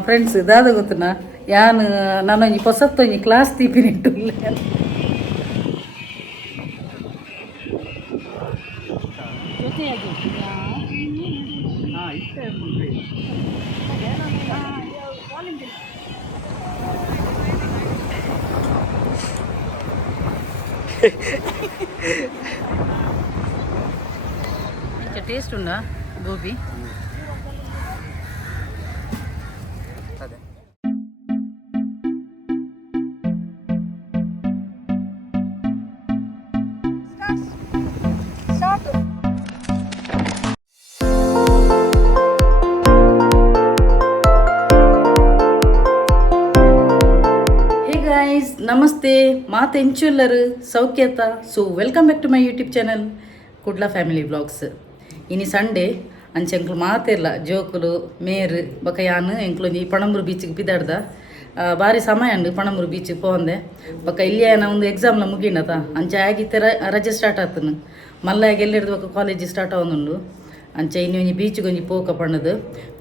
Friends ಇದಾದ ಗೊತ್ತನ ಯಾನು ನಾನೊಂದು ಹೊಸತ್ತೊಂದು ಕ್ಲಾಸ್ ತೀಪಿನಿಟ್ಟು టేస్ట్ ఉందా గోబీ ನಮಸ್ತೆ ಮಾತೆಂಚುಲ್ಲರು ಸೌಖ್ಯತ so welcome back to my YouTube channel Kudla family vlogs ಇನಿ ಸಂಡೇ ಅಂಚೆ ಎಂಕ್ಲು ಮಾತೆಲ್ಲ ಜೋಕುಲು ಮೇರು ಬೊಕ ಯಾನು ಎಂಕ್ಲೊಂಜಿ ಪಣಂಬೂರು ಬೀಚಿಗೆ ಬಿದ್ದಾಡ್ದ ಭಾರಿ ಸಮಯ ಉಂಡು ಪಣಂಬೂರು ಬೀಚಿಗೆ ಪೋಂದೆ ಬೊಕ ಇಲ್ಲಿ ಒಂದು ಎಕ್ಸಾಮ್ಲ ಮುಗಿನತ ಅಂಚೆ ಆಗಿತ್ತೆ ರಜೆ ಸ್ಟಾರ್ಟ್ ಆತನು ಮಲ್ಲಾಗಿ ಎಲ್ಲಿಡ್ದು ಬೊಕ ಕಾಲೇಜ್ ಸ್ಟಾರ್ಟ್ ಆವೊಂದುಂಡು ಅಂಚೆ ಇನ್ನೊಂದು ಬೀಚಿಗೊಂಜಿ ಪೋಕ ಪಣ್ಣದು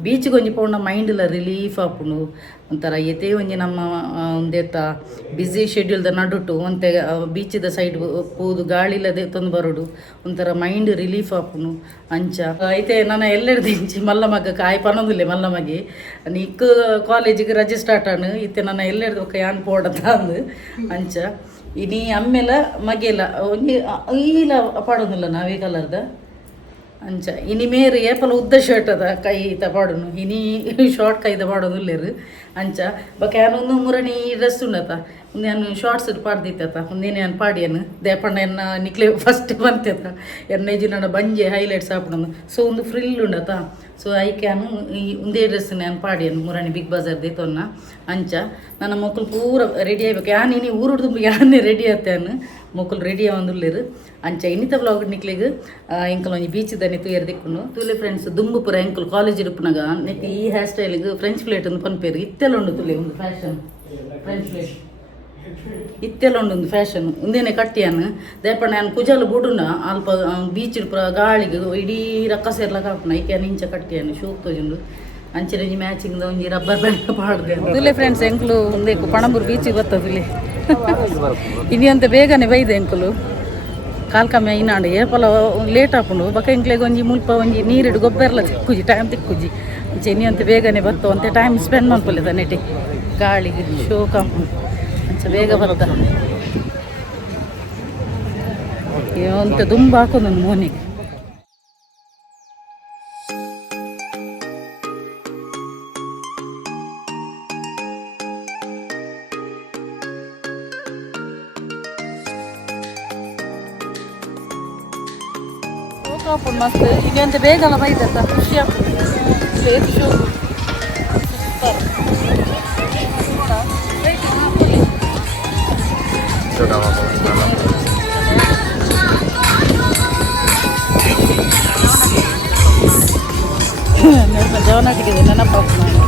ಬೀಚಿಗೊಂಜಿ ಪೋಂಡ ಮೈಂಡ್ಲ ರಿಲೀಫ್ ಆಪುಂಡು ಒಂಥರ ಎತ್ತೇ ಒಂಜಿ ನಮ್ಮ ಒಂದೇತ ಬ್ಯುಸಿ ಶೆಡ್ಯೂಲ್ದ ನಡುಟು ಒಂತೆ ಬೀಚಿದ ಸೈಡ್ ಪೋದು ಗಾಳಿಲದೆ ತಂದು ಬರೋಡು ಒಂಥರ ಮೈಂಡ್ ರಿಲೀಫ್ ಆಪುಂಡು ಅಂಚ ಐತೆ ನಾನು ಎಲ್ಲೆಡ್ದು ಇಂಚಿ ಮಲ್ಲ ಮಗ ಕಾಯಿ ಪನೊಂದುಲ್ಲೆ ಮಲ್ಲ ಮಗಿ ನಿಕ್ಕು ಕಾಲೇಜಿಗೆ ರಜೆ ಸ್ಟಾರ್ಟ್ ಆನು ಇತ್ತೆ ನನ್ನ ಎಲ್ಲೆಡ್ದು ಯಾನ್ ಪೋಡದ ಅಂದು ಅಂಚ ಇನಿ ಅಮ್ಮೆಲ ಮಗೆಲ ಒಂಜಿ ಈಲ ಪಾಡೋದಿಲ್ಲ ನಾವೇ ಕಲರ್ದ ಅಂಚ ಇನಿ ಮೇರು ಏಪಲ ಉದ್ದ ಶರ್ಟ್ ಅದ ಕೈ ಪಾಡೋನು ಇನಿ ಶಾರ್ಟ್ ಕೈದ ಪಾಡೋದು ಇಲ್ಲೇರು ಅಂಚ ಬಕ ಯಾನೊಂದು ಮುರಣಿ ಡ್ರೆಸ್ ಉಂಡತ ನಾನು ಶಾರ್ಟ್ಸ್ ಪಾಡ್ದಿತ್ತ ಒಂದೇನೆ ನಾನು ಪಾಡಿಯನು ದೇಪಣ್ಣ ಎನ್ನ ನಿಕ್ಲೆ ಫಸ್ಟ್ ಬಂತೇತ ಎನ್ನೇಜಿ ನನ್ನ ಬಂಜೆ ಹೈಲೈಟ್ಸ್ ಹಾಪಡೋನು ಸೊ ಒಂದು ಫ್ರಿಲ್ ಉಂಡತ ಸೊ ಐಕ್ಯಾನು ಈ ಒಂದೇ ಡ್ರೆಸ್ ನಾನು ಪಾಡಿಯನು ಮುರಣಿ ಬಿಗ್ ಬಜಾರ್ ದೇತೊನ್ನ ಅಂಚ ನನ್ನ ಮಕ್ಕಳು ಪೂರ ರೆಡಿ ಆಗ್ಬೇಕು ಯಾನು ಇನಿ ಊರು ತುಂಬ ಯಾನೇ ರೆಡಿ ಆತೇನು ಮಕ್ಕಳು ರೆಡಿ ಆವಂದುಲ್ಲೇರು ಅಂಚ ಇನ್ನಿತ ಬ್ಲಾಗ್ ನಿಕ್ಲಿಗೆ ಎಂಕಲ್ ಒಂಜಿ ಬೀಚಿದನೆ ತೂಯರ್ ದಿಕ್ಕುನು ತುಲೆ ಫ್ರೆಂಡ್ಸ್ ದುಂಬು ಪುರ ಎಂಕಲ್ ಕಾಲೇಜ್ ಇರುಪುನಾಗ ನೆಕ್ ಈ ಹೇರ್ ಸ್ಟೈಲಿಗೆ ಫ್ರೆಂಚ್ ಪ್ಲೇಟ್ ಒಂದು ಪನ್ಪೇರು ಇತ್ತೆಲ್ಲ ಉಂಡು ತುಲೆ ಒಂದು ಫ್ಯಾಷನ್ ಫ್ರೆಂಚ್ ಪ್ಲೇಟ್ ಇತ್ತೆಲ್ಲ ಉಂಡು ಒಂದು ಫ್ಯಾಷನ್ ಒಂದೇನೆ ಕಟ್ಟಿಯಾನು ದೇಪಣ್ಣ ನಾನು ಕುಜಾಲು ಬುಡುನ ಅಲ್ಪ ಬೀಚ್ ಪುರ ಗಾಳಿಗೆ ಇಡೀ ರಕ್ಕ ಸೇರ್ಲ ಕಾಪುನ ಐಕೆ ಇಂಚ ಕಟ್ಟಿಯಾನು ಶೂಕ್ ತೋಜುಂಡು ಅಂಚಿನ ಮ್ಯಾಚಿಂಗ್ ಒಂಜಿ ರಬ್ಬರ್ ಬ್ಯಾಂಡ್ ಪಾಡ್ದೆ ತುಲೆ ಫ್ರೆಂಡ್ಸ್ ಎಂಕ್ಲು ಒಂದೇ ಪಣಂಬೂರು ಬೀಚಿಗೆ ಬರ್ತದಿಲ್ಲಿ ಇನಿ ಅಂತ ಬೇಗನೆ ಬೈದೆ ಎಂಕಲು ಕಾಲ್ ಕಮ್ಮಿ ಐನಾಡು ಏಪಲ ಲೇಟ್ ಹಾಕೊಂಡು ಬಕ ಇಂಕ್ಲೆಗೆ ಒಂಜಿ ಮುಲ್ಪ ಒಂಜಿ ನೀರಿಡು ಗೊಬ್ಬೆರ್ಲ ತಿಕ್ಕುಜಿ ಟೈಮ್ ತಿಕ್ಕುಜಿ ಅಂಚೆ ಇನಿ ಅಂತ ಬೇಗನೆ ಬತ್ತು ಅಂತ ಟೈಮ್ ಸ್ಪೆಂಡ್ ಮಾಡ್ಕೊಳ್ಳಿದ ನೆಟ್ಟಿ ಗಾಳಿಗೆ ಶೋ ಕಾಪು ಅಂಚ ಬೇಗ ಬರ್ತ ಅಂತ ದುಂಬ ಹಾಕೋದು ಮೋನಿಗೆ ಹಾಕೊಂಡು ಮಸ್ತ್ ಈಗ ಅಂತ ಬೇಗಲ್ಲ ಬೈದತ್ತ ಖುಷಿ ಆಗ್ತದೆ ಶೋ ಜವನಾಟಿಗೆ ನೆನಪಾಗ್ತು ನಾನು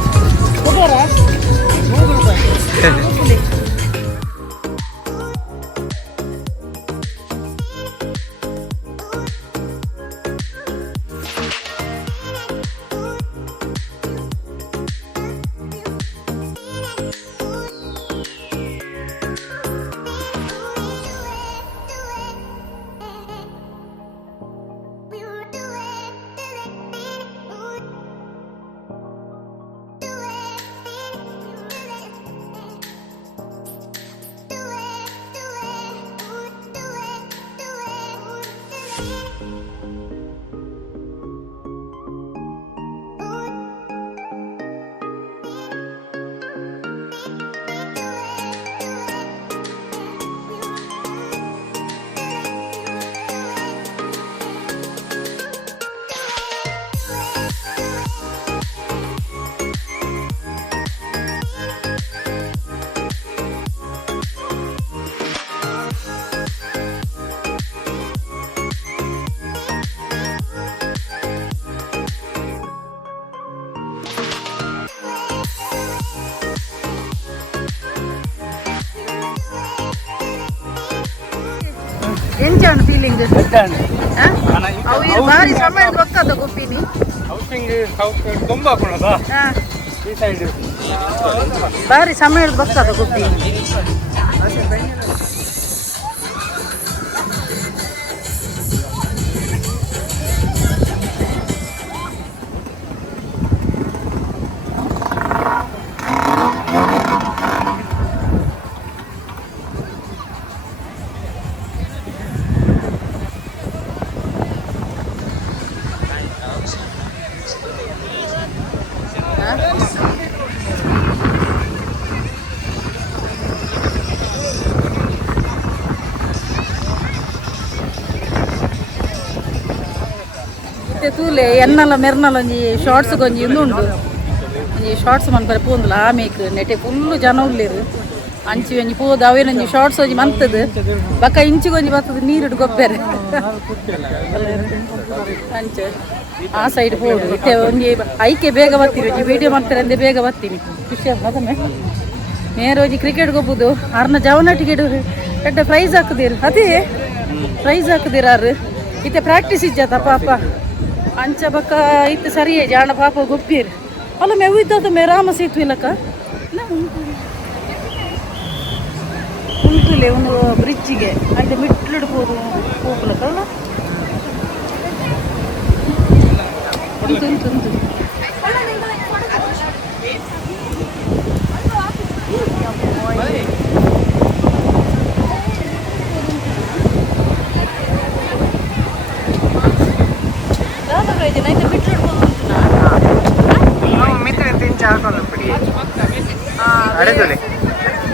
ಎಂಚಾണ് ಫೀಲಿಂಗ್ ಬಾರಿ ಸಮಯ ಗೊತ್ತದ ಗೊಪ್ಪಿನಿ ತುಂಬಾ ಈ ಸೈಡ್ ಬಾರಿ ಸಮಯ ಹಿಡಿದು ಬರ್ತದ ಗುಬ್ಬಿ. ತೂಲೆ ಎನ್ನಲ ಮೆರ್ನಲ ಒಂಜಿ ಶಾರ್ಟ್ಸ್ ಒಂಜಿ ಉಂಡು ಒಂಜಿ ಶಾರ್ಟ್ಸ್ ಮನ್ಪರೆ ಪೋಂದುಲ ಆಮೇಕ್ ನೆಟೆ ಫುಲ್ಲು ಜನ ಉಳ್ಳೇರು ಅಂಚಿ ಒಂಜಿ ಪೋದು ಅವೇನೊಂಜಿ ಶಾರ್ಟ್ಸ್ ಒಂಜಿ ಮಂತದು ಬಕ್ಕ ಇಂಚಿಗೊಂಜಿ ಬರ್ತದೆ ನೀರುಡು ಗೊಬ್ಬರ ಅಂಚೆ ಆ ಸೈಡ್ ಹೋಡು ಇತ್ತೆ ಒಂಜಿ ಐಕೆ ಬೇಗ ಬರ್ತೀರಿ ಒಂಜಿ ವೀಡಿಯೋ ಮಾಡ್ತಾರೆ ಅಂದೆ ಬೇಗ ಬರ್ತೀನಿ ಖುಷಿ ಅದನ್ನೇ ನೇರ ಒಂಜಿ ಕ್ರಿಕೆಟ್ ಗೊಬ್ಬುದು ಅರ್ನ ಜವನ ಟಿಕೆಟ್ ಎಡ್ಡೆ ಪ್ರೈಸ್ ಹಾಕುದಿರು ಅದೇ ಪ್ರೈಸ್ ಹಾಕುದಿರಾರು ಇತ್ತೆ ಪ್ರಾಕ್ಟೀಸ್ ಇಜ್ಜಾತ ಪಾಪ ಅಂಚ ಬಕ್ಕ ಇತ್ತು ಸರಿ ಜಾಣ ಪಾಪ ಗೊಪ್ಪೀರು ಅಲ್ಲ ಮೇವು ಇದ್ದದ್ದು ರಾಮ ಸೇತು ಇಲ್ಲಕ್ಕ ಉಂಟುಲೆ ಒಂದು ಬ್ರಿಡ್ಜಿಗೆ ಅಲ್ಲಿ ಮಿಟ್ಲಿಡ್ಬೋದು ಹೋಗ್ಲಕ್ಕಲ್ಲ ಉಂಟು ಉಂಟು ಉಂಟು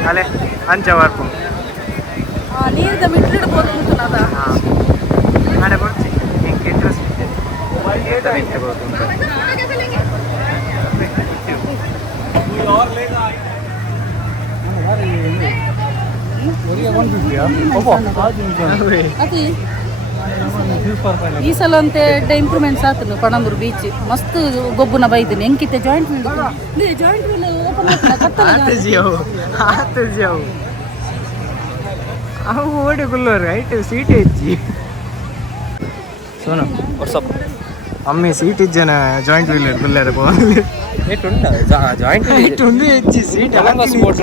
ಅಲೆ ಅಂಚವರ್ಪು ನೀರ್ದ ಮಿಟ್ಲಿಡ್ಬೋದು ಉಂಟು ಅದ ನಾಳೆ ಬರ್ತಿ ನಿಂಗೆ ಇಂಟ್ರೆಸ್ಟ್ ಈ ಸಲ ಅಂತ ಇಂಪ್ರೂವ್ಮೆಂಟ್ಸ್ ಆತನು ಪಣಂಬೂರು ಬೀಚ್ ಮಸ್ತ್ ಗೊಬ್ಬುನ ಬೈದಿನಿ ಹೆಂಗಿತ್ತೆ ಜಾಯಿಂಟ್ ವೀಲ್ ಜಾಯಿಂಟ್ ವೀಲ್ ಅವು ಓಡಿ ಗುಲ್ಲೋರು ಐಟ್ ಸೀಟ್ ಹೆಚ್ಚಿ ಸೋನು ವಾಟ್ಸಪ್ ಅಮ್ಮಿ ಸೀಟ್ ಇಜ್ಜನ ಜಾಯಿಂಟ್ ವೀಲ್ ಗುಲ್ಲರ ಬೋಲಿ ಜಾಯಿಂಟ್ ಹೈಟ್ ಒಂದು ಹೆಚ್ಚಿ ಸೀಟ್ ಎಲ್ಲ ಸ್ಪೋರ್ಟ್ಸ್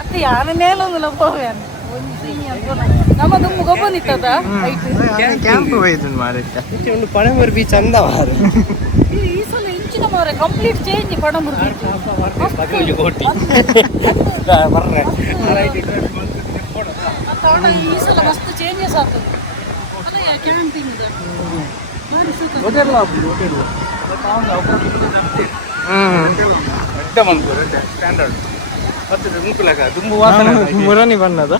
ಅತ್ತೆ ಯಾನ ಮೇಲೊಂದು ಹೋಗ್ಯಾನ ನಮ್ಮದು ಗೊಬ್ಬನಿತ್ತದ ಕ್ಯಾಂಪ್ ಹೋಯ್ತು ಮಾರಕ್ಕೆ ಒಂದು ಪಣಂಬೂರು ಬೀಚ್ ಅಂದ ಮಾರ ಈ ಸಲ ಇಂಚಿನ ಮಾರ ಕಂಪ್ಲೀಟ್ ಚೇಂಜ್ ಪಣಂಬೂರು ಬೀಚ್ ಈ ಸಲ ಮಸ್ತ್ ಚೇಂಜಸ್ ಆಗ್ತದೆ ಅಲ್ಲ ಕ್ಯಾಂಪಿಂಗ್ ಸ್ಟ್ಯಾಂಡರ್ಡ್ ಮುರನಿ ಬಣ್ಣದ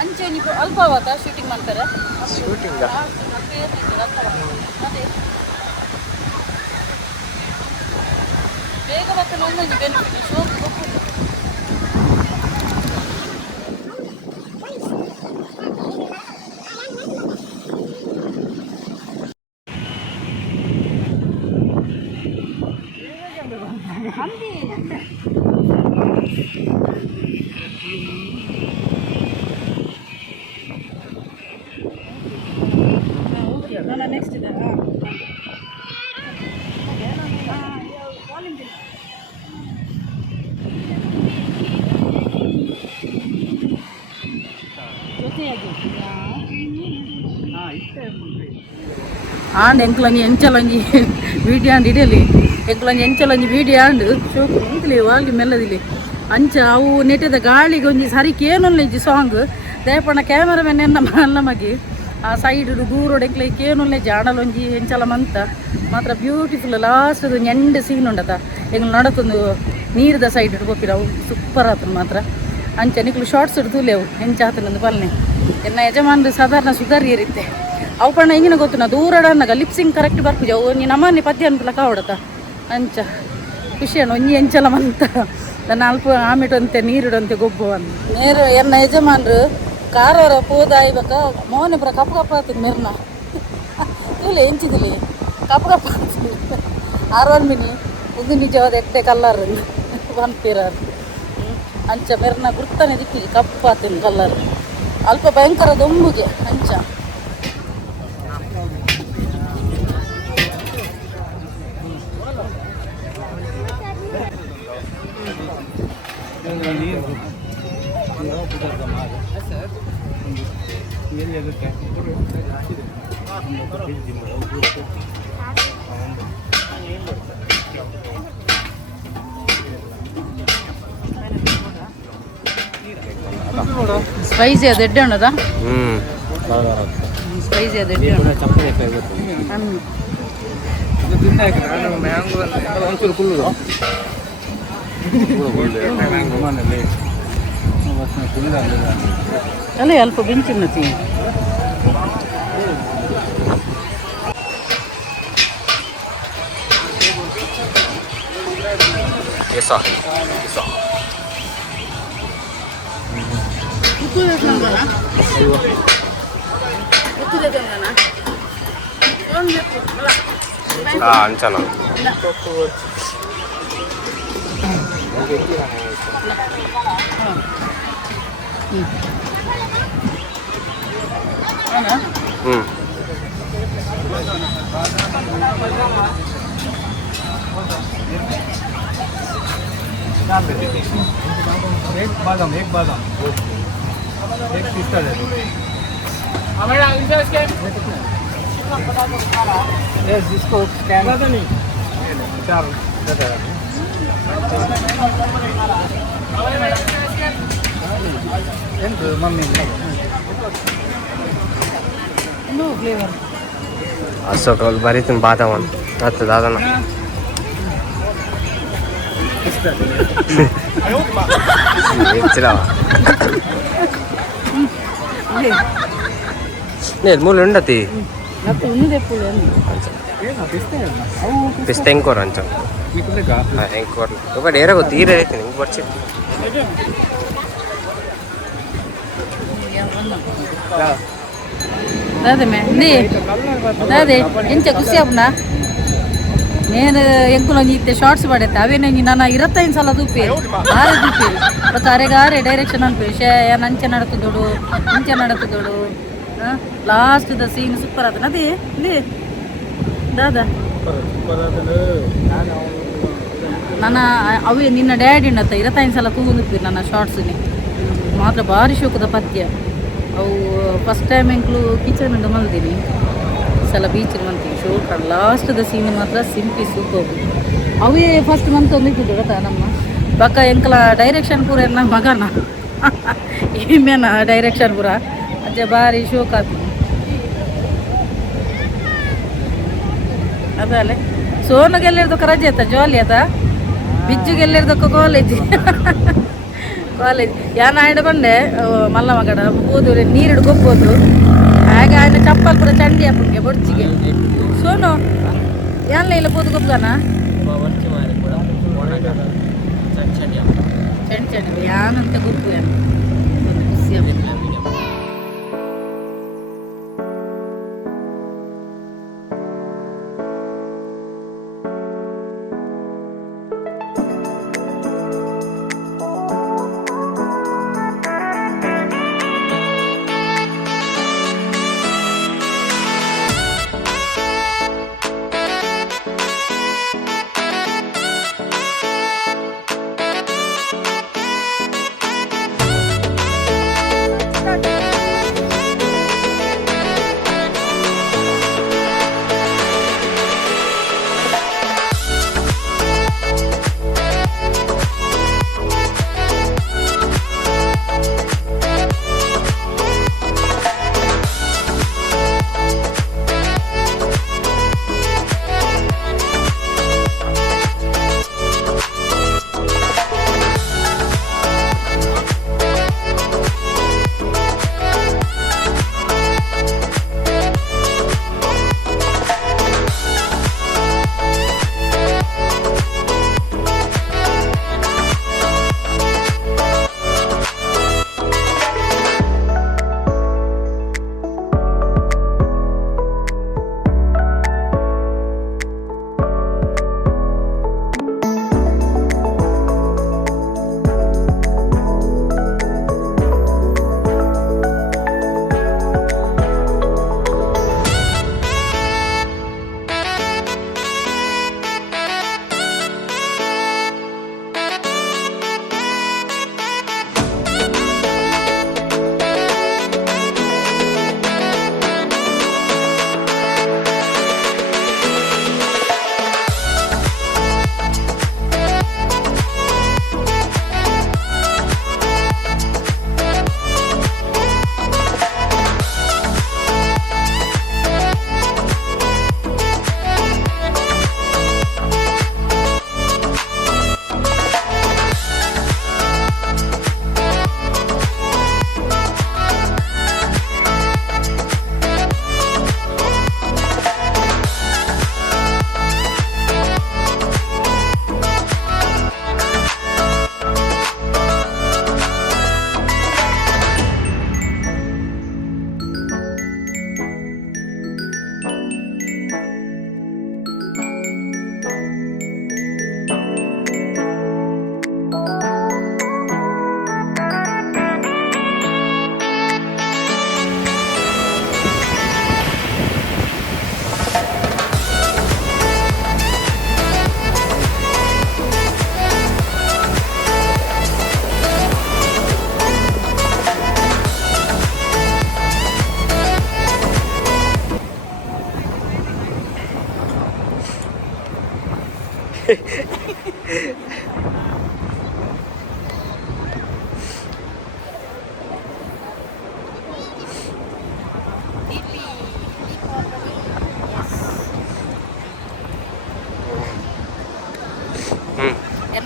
ಅಂಚೆ ಅಲ್ಪವಾತ ಶೂಟಿಂಗ್ ಮಾಡ್ತಾರೆ ಶೂಟಿಂಗ್ ಬೇಗ ಬರ್ತಾನೆ ಒಂದೊಂದು ಬೆನಿಫಿಟ್ ಶೋ ನೆಕ್ಸ್ಟ್ ಇದೆ ಆಂಡ್ ಎಂಕ್ಲಂಜಿ ಎಂಚಲಂಜಿ ವೀಡಿಯೋ ಆಂಡ್ ಇಡಲಿ ಎಂಕ್ಲಂಜಿ ಎಂಚಲಂಜಿ ವೀಡಿಯೋ ಆಂಡ್ ಶೋಕು ಮುಂಕ್ಲಿ ವಾಲ್ಯೂಮ್ ಮೆಲ್ಲದಿಲಿ ಅಂಚ ಅವು ನೆಟ್ಟದ ಗಾಳಿಗೆ ಒಂಜಿ ಸರಿ ಕೇನೊಲ್ಲ ಇಜ್ಜಿ ಸಾಂಗ್ ದಯಪಣ್ಣ ಕ್ಯಾಮರಾಮನ್ ಎನ್ನ ಮಲ್ಲಮಗೆ ಆ ಸೈಡ್ ದೂರೋಡು ಎಂಕ್ಲ ಕೇನೊಲ್ಲ ಜಾಣಲೊಂಜಿ ಎಂಚಲ ಮಂತ ಮಾತ್ರ ಬ್ಯೂಟಿಫುಲ್ ಲಾಸ್ಟ್ ಅದು ಎಂಡ್ ಸೀನ್ ಉಂಡತ ಎಂಗ್ಲು ನಡತೊಂದು ನೀರದ ಸೈಡ್ ಗೊತ್ತಿರ ಅವು ಸೂಪರ್ ಆತನು ಮಾತ್ರ ಅಂಚ ನಿಕ್ಲು ಶಾರ್ಟ್ಸ್ ತೂಲೆವು ಎಂಚ ಆತನೊಂದು ಪಲ್ನೆ ಎನ್ನ ಯಜಮಾನ್ರು ಸಾಧಾರಣ ಸುಧಾರಿ ಇರುತ್ತೆ ಅವು ಪಣ್ಣ ಹಿಂಗಿನ ಗೊತ್ತು ನಾ ದೂರಡನ್ನಾಗ ಲಿಪ್ಸಿಂಗ್ ಕರೆಕ್ಟ್ ಬರ್ಪುಜ ಒಂಜಿ ನಮ್ಮನೆ ಪದ್ಯ ಅನ್ಪಲ ಕಾವಡತ ಅಂಚ ಖುಷಿ ಅಣ್ಣ ಒಂಜಿ ಎಂಚಲ ಮಂತ ನನ್ನ ಅಲ್ಪ ಆಮಿಟಂತೆ ನೀರಿಡಂತೆ ಗೊಬ್ಬು ಅಂದು ನೇರು ಎನ್ನ ಯಜಮಾನ್ರು ಕಾರವರ ಪೋದ ಇವಾಗ ಮೋಹನ ಪುರ ಕಪ್ಪು ಕಪ್ಪ ಆತದ ಮೆರ್ನ ತೂಲೆ ಎಂಚಿದಿಲಿ ಕಪ್ಪು ಕಪ್ಪ ಆತದ ಆರ್ವನ್ ಮಿನಿ ಒಂದು ನಿಜವಾದ ಎಟ್ಟೆ ಕಲ್ಲರ್ ಬಂತೀರ ಅಂಚ ಮೆರ್ನ ಗುರ್ತಾನೆ ದಿಕ್ಕಿ ಕಪ್ಪಾತಿನ ಕಲ್ಲರ್ ಅಲ್ಪ ಭಯಂಕರ ದೊಂಬುಗೆ ಅಂಚ ಸ್ಪೈಸಿ ಅದು ಎಡ್ಡೆ ಉಣ್ಣದ ಸ್ಪೈಸಿ ಅದು ಎಡ್ಡೆ ಅಲ್ಲ ಅಲ್ಪ ಬೆಂಚಿನತಿ అంచనా एक बादाम एक पिस्ता दे दो इसको स्कैन नहीं 4 मम्मी नो फ्लेवर ಅಶೋಕ್ ಅವ್ರು ಬರೀತೀನಿ ಬಾದಾಮ ಹತ್ತು ದಾದನ నేను మూలు ఉండతి పిస్తే ఇంకోరు అంచం ఇంకోరు ఒకటి ఏరగో తీరైతే ఇంక వచ్చి ದಾದೆ ದಾದೆ ಎಂಚ ಖುಷಿ ಆಪುನ నేను ఎంకులో ఇస్తే షార్ట్స్ పడేస్తా అవే నేను ನನ್ನ 25 ಸಲ ದೂಪಿ ಆರೆ ದೂಪಿ ಬಟ್ ಅರೆಗಾರೆ ಡೈರೆಕ್ಷನ್ ಅನ್ಪಿ ನಂಚೆ ನಡತದೋಡು ಲಾಸ್ಟ್ ದ ಸೀನ್ ಸೂಪರ್ ಆದ ನದಿ ಇಲ್ಲಿ ದಾದಾ ನನ್ನ ಅವೇ ನಿನ್ನ ಡ್ಯಾಡಿ ಉಂಡತ್ತ 25 ಸಲ ತೂಗುಂದಿಪ್ಪಿ ನನ್ನ ಶಾರ್ಟ್ಸ್ನಿ ಮಾತ್ರ ಭಾರಿ ಶೋಕದ ಪದ್ಯ ಅವು ಫಸ್ಟ್ ಟೈಮ್ ಎಂಕ್ಲು ಕಿಚನ್ ಉಂಡು ಮಲ್ದೀನಿ ಸಲ ಬೀಚ್ ಮಂತಿ ಶೋಕ ಲಾಸ್ಟ್ ದ ಸೀನ್ ಮಾತ್ರ ಸಿಂಪಿ ಸೂಪರ್ ಅವೇ ಫಸ್ಟ್ ಮಂತ್ ಒಂದಿದ್ದು ಗೊತ್ತಾ ನಮ್ಮ ಬಕ್ಕ ಎಂಕಲ ಡೈರೆಕ್ಷನ್ ಪೂರ ಎಲ್ಲ ಮಗನ ಏಮೇನ ಡೈರೆಕ್ಷನ್ ಪೂರ ಅಜ್ಜ ಭಾರಿ ಶೋಕ ಆತು ಅದಲ್ಲೇ ಸೋನುಗೆಲ್ಲಿರ್ದಕ್ಕ ರಜೆ ಆಯ್ತಾ ಜಾಲಿ ಆಯ್ತಾ ಬಿಜ್ಜುಗೆಲ್ಲಿರ್ದಕ್ಕ ಕಾಲೇಜ್ ಯಾನ ಆಯ್ಡ ಬಂಡೆ ಮಲ್ಲ ಮಗಡ ಹೋದ್ರೆ ನೀರು ಹಿಡ್ಕೊಬೋದು ಹಾಗೆ ಆಯ್ನ ಚಪ್ಪಲ್ ಪೂರ ಚಂಡಿ ಹಾಪುಂಗೆ ಬೊಡ್ಚಿಗೆ ಸೋನು ಯಾನ್ಲ ಇಲ್ಲ ಪೋದು ಗೊಬ್ಬನ ಚಂಡಿ ಯಾನಂತ ಗೊತ್ತು ಏನು ಖುಷಿ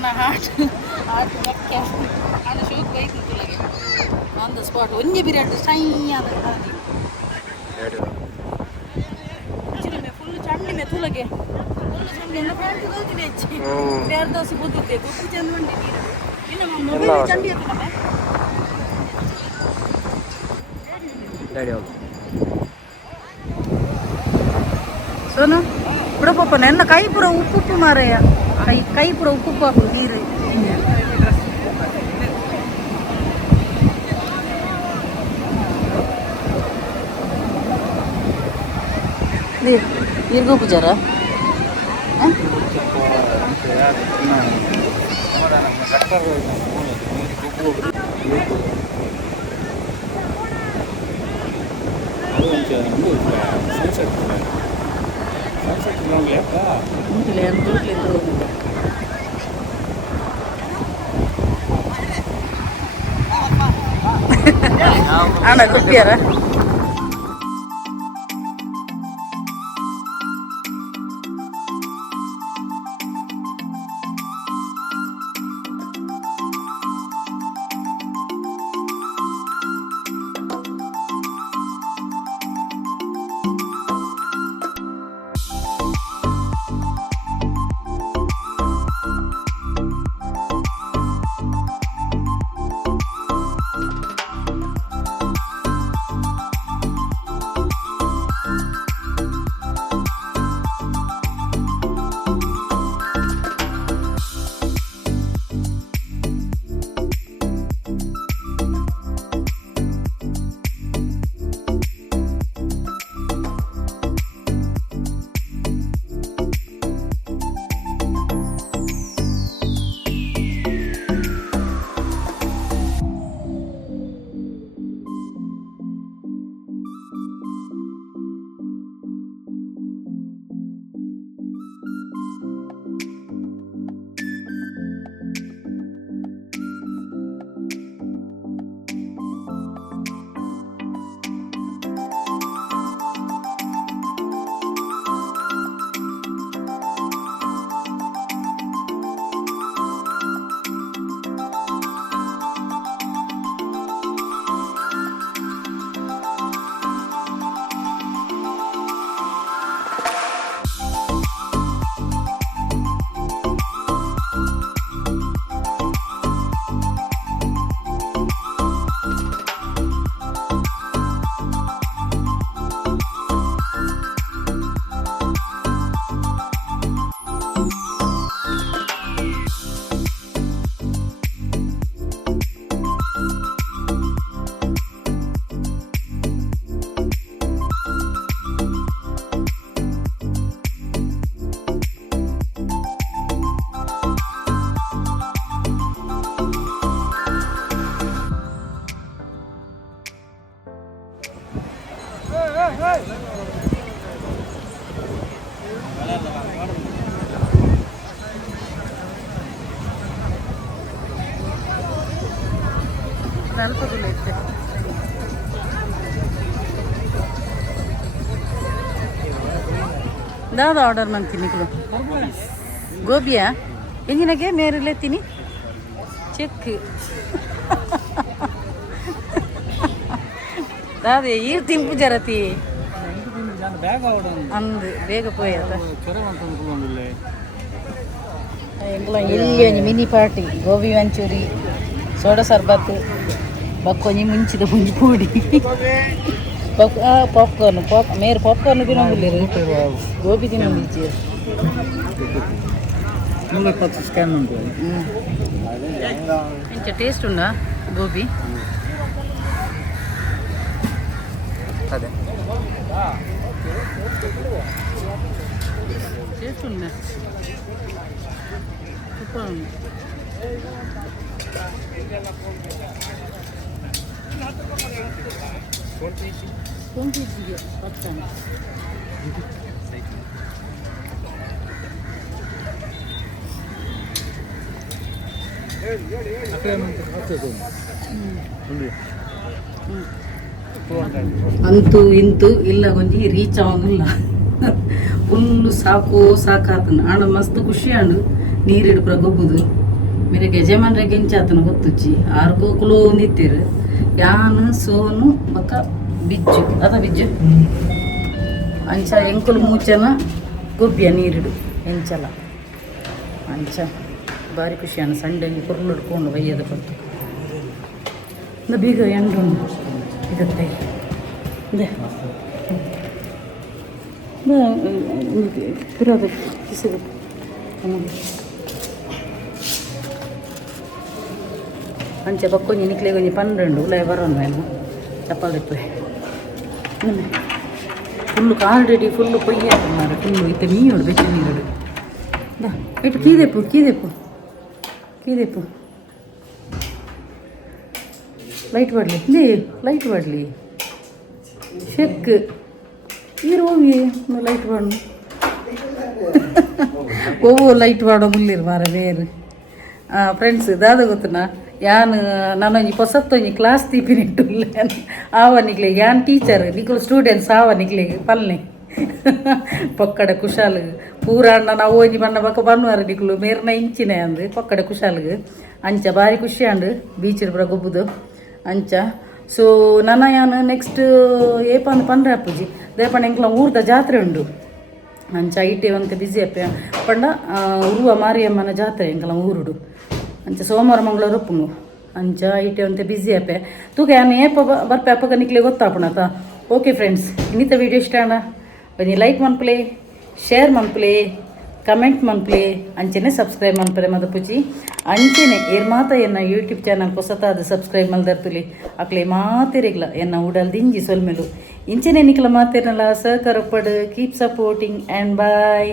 ನನ್ನ ಹಾಟ್ ಲೆಕ್ಕ ಅದು ಶೋಕ್ ಬೈಕ್ ತುಲಗೆ ಆನ್ ದ ಸ್ಪಾಟ್ ಒಂಜೆ ಬಿರಿಯಾನಿ ಸೈ ಆದ ಫುಲ್ ಚಂಡಿ ಮೇ ತುಲಗೆ ಫುಲ್ ಚಂಡಿ ಎಲ್ಲ ಪ್ಯಾಂಟ್ ಹೋಗಿದೆ ಹೆಚ್ಚಿ ಬೇರೆ ದೋಸೆ ಬುದ್ದಿದ್ದೆ ಗೊತ್ತು ಚಂದ ಉಂಡೆ ನೀರು ಇನ್ನು ಮೊಬೈಲ್ ಚಂಡಿ ಇರ್ತದೆ ಸೋನು ಬಿಡಪ್ಪ ನನ್ನ ಕೈ ಪೂರ ಉಪ್ಪು ಮಾರಯ್ಯ ಕೈ ಪೂರ ಉಪ್ಪು ಹಾಕು ನೀರು ನೀರ್ಗೂ ಪೂಜಾರ ಅಣ್ಣ ಗುಪ್ಪಿಯಾರ ದಾದ ಆರ್ಡರ್ ಮಾಡ್ತೀನಿ ಗೋಬಿಯಾ ಎಂಜಿನಗೆ ಮೇರೆಲ್ಲ ತಿನ್ನಿ ಚೆಕ್ ದಾದೆ ಈರು ತಿನ್ಪು ಜರತಿ ಅಂದು ಬೇಗ ಪೋಯತ ಎಲ್ಲಿ ಒಂಜಿ mini party gobi manchurian soda ಸರ್ಬತ್ ಬಕ್ಕೊಂಜಿ ಮುಂಚಿದ ಮುಂಜಿ ಪೂಡಿ ಪಾಪ್ಕಾರ್ನ್ ಮೇರೆ ಪಾಪ್ಕಾರ್ನ್ ತಿನ್ನೋದಿಲ್ಲ ಗೋಬಿ ತಿನ್ನೋದಿಚ್ಚಿ ಸ್ಕ್ಯಾನ್ ಉಂಟು ಇಂಚ ಟೇಸ್ಟ್ ಉಂಡಾ ಗೋಬಿ ಅದೇ ಟೇಸ್ಟ್ ಉಂಡಾ ಸೂಪರ್ ಉಂಟು ಕೊಂಚಿಗೆ ಪತ್ತಾನೆ ಅಂತೂ ಇಂತೂ ಇಲ್ಲ ಕೊಂಚಿ ರೀಚ್ ಆಗೋದಿಲ್ಲ ಫುಲ್ಲು ಸಾಕಾತನ ಆಂಡ ಮಸ್ತ್ ಖುಷಿ ಆಂಡು ನೀರಿಡು ಗೊಬ್ಬುದು मेरे ಯಜಮಾನ್ರಿಗೆ ಎಂಚಾತನ ಗೊತ್ತುಚ್ಚಿ ಆರು ಕೋಕುಲು ಒಂದಿತ್ತೀರು ಯಾನು ಸೋನು ಬೊಕ್ಕ ಬಿಜ್ಜು ಅದ ಬಿಜ್ಜು ಅಂಚ ಎಂಕುಲು ಮೂಚನ ಗೊಬ್ಬಿಯ ನೀರಿಡು ಎಂಚಲ ಅಂಚ ಭಾರಿ ಖುಷಿಯಾನ ಸಂಡೆಗೆ ಕುರ್ಲು ಹಿಡ್ಕೊಂಡು ಒಯ್ಯದ ಪತ್ತು ಇಂದ ಬೀಗ ಎಂಡು ಇದತ್ತೆ ಇದೆ ಪುರದ ಕಿಸಿದು ಅಂಚೆ ಬಕ್ಕೊಂಜಿ ನಿಕ್ಲೆಗೆ ಒಂಜಿ 12 ಉಲಾಯ ಬರೋಣ ಏನು ಚಪ್ಪಾಳಿಪ್ಪೆ ಫುಲ್ಲು ಆಲ್ರೆಡಿ ಫುಲ್ಲು ಪೊಯ್ಯ ಮಾರ ಫುಲ್ಲು ಇತ್ತೆ ಮೀನು ಬೆಚ್ಚ ನೀರು ಇಟ್ಟು ಕೀದೆಪ್ಪು ಲೈಟ್ ಮಾಡಲಿ ಇಲ್ಲಿ ಲೈಟ್ ಮಾಡಲಿ ಶೆಕ್ ನೀರು ಹೋಗಿ ಲೈಟ್ ಮಾಡು ಓವೋ ಲೈಟ್ ಮಾಡೋ ಮುಲ್ಲಿರು ಮಾರ ಬೇರೆ ಫ್ರೆಂಡ್ಸ್ ದಾದ ಗೊತ್ತನಾ ಯಾನ್ ನಾನೊಂಜಿ ಹೊಸತ್ತೊಂಜಿ ಕ್ಲಾಸ್ ತೀಪಿನಿಟ್ಟು ಆವನಿಗ್ಲೆ ಯಾನ್ ಟೀಚರ್ ನಿಕ್ಲು ಸ್ಟೂಡೆಂಟ್ಸ್ ಆವನಿಗ್ಲೆಗೆ ಪಲ್ಲೆ ಪೊಕ್ಕಡೆ ಕುಶಾಲ್ ಪೂರ ಅಣ್ಣ ನಾವು ಒಂಜಿ ಬಣ್ಣ ಬಕ್ಕ ಬನ್ನುವಾರ ನಿಕ್ಲು ಮೇರ್ನ ಇಂಚಿನ ಅಂದು ಪೊಕ್ಕಡೆ ಕುಶಾಲ್ಗೆ ಅಂಚ ಭಾರಿ ಖುಷಿ ಅಂಡು ಬೀಚ್ ಬರ ಗೊಬ್ಬುದು ಅಂಚ ಸೊ ನನ್ನ ಯಾನ್ ನೆಕ್ಸ್ಟ್ ಏಪಂದು ಪಂಡ್ರೆ ಅಪ್ಪುಜಿ ದೇಪಣ್ಣ ಎಂಕ್ಲ ಊರ್ದ ಜಾತ್ರೆ ಉಂಡು ಅಂಚ ಐಟೆ ಅಂತ ಬಿಸಿ ಅಪ್ಪೆ ಪಂಡ ಉರುವ ಮಾರಿಯಮ್ಮನ ಜಾತ್ರೆ ಎಂಕಲ ಊರುಡು ಅಂಚ ಸೋಮವಾರ ಮಂಗಳವಾರ ಒಪ್ಪುಂಡು ಅಂಚ ಐಟೆ ಅಂತ ಬಿಸಿ ಅಪ್ಪೆ ತೂಕ ಯಾನು ಏಪ ಬರ್ಪೆ ಅಪ್ಪಗ ನಿಕ್ಲೆ ಗೊತ್ತಾಪುಣತ ಓಕೆ ಫ್ರೆಂಡ್ಸ್ ಇನ್ನಿತ ವೀಡಿಯೋ ಇಷ್ಟ ಅಣ್ಣ ಬನ್ನಿ ಲೈಕ್ ಮನ್ಪ್ಲೆ ಶೇರ್ ಮನ್ಪ್ಲೆ ಕಮೆಂಟ್ ಮನ್ಪ್ಲೆ ಅಂಚೆನೆ ಸಬ್ಸ್ಕ್ರೈಬ್ ಮನ್ಪರೆ ಮದಪುಜಿ ಅಂಚೆನೆ ಏರ್ ಮಾತ ಎನ್ನ ಯೂಟ್ಯೂಬ್ ಚಾನಲ್ ಹೊಸತಾದ ಸಬ್ಸ್ಕ್ರೈಬ್ ಮಲ್ದರ್ತುಲಿ ಅಕ್ಲೆ ಮಾತಿರಿಗ್ಲ ಎನ್ನ ಉಡಲ್ ದಿಂಜಿ ಸೊಲ್ಮೆಲು ಇಂಚೆನೆ ನಿಕ್ಲ ಮಾತಿರಲ್ಲ ಸಹಕಾರ ಪಡ್ ಕೀಪ್ ಸಪೋರ್ಟಿಂಗ್ ಆ್ಯಂಡ್ ಬಾಯ್.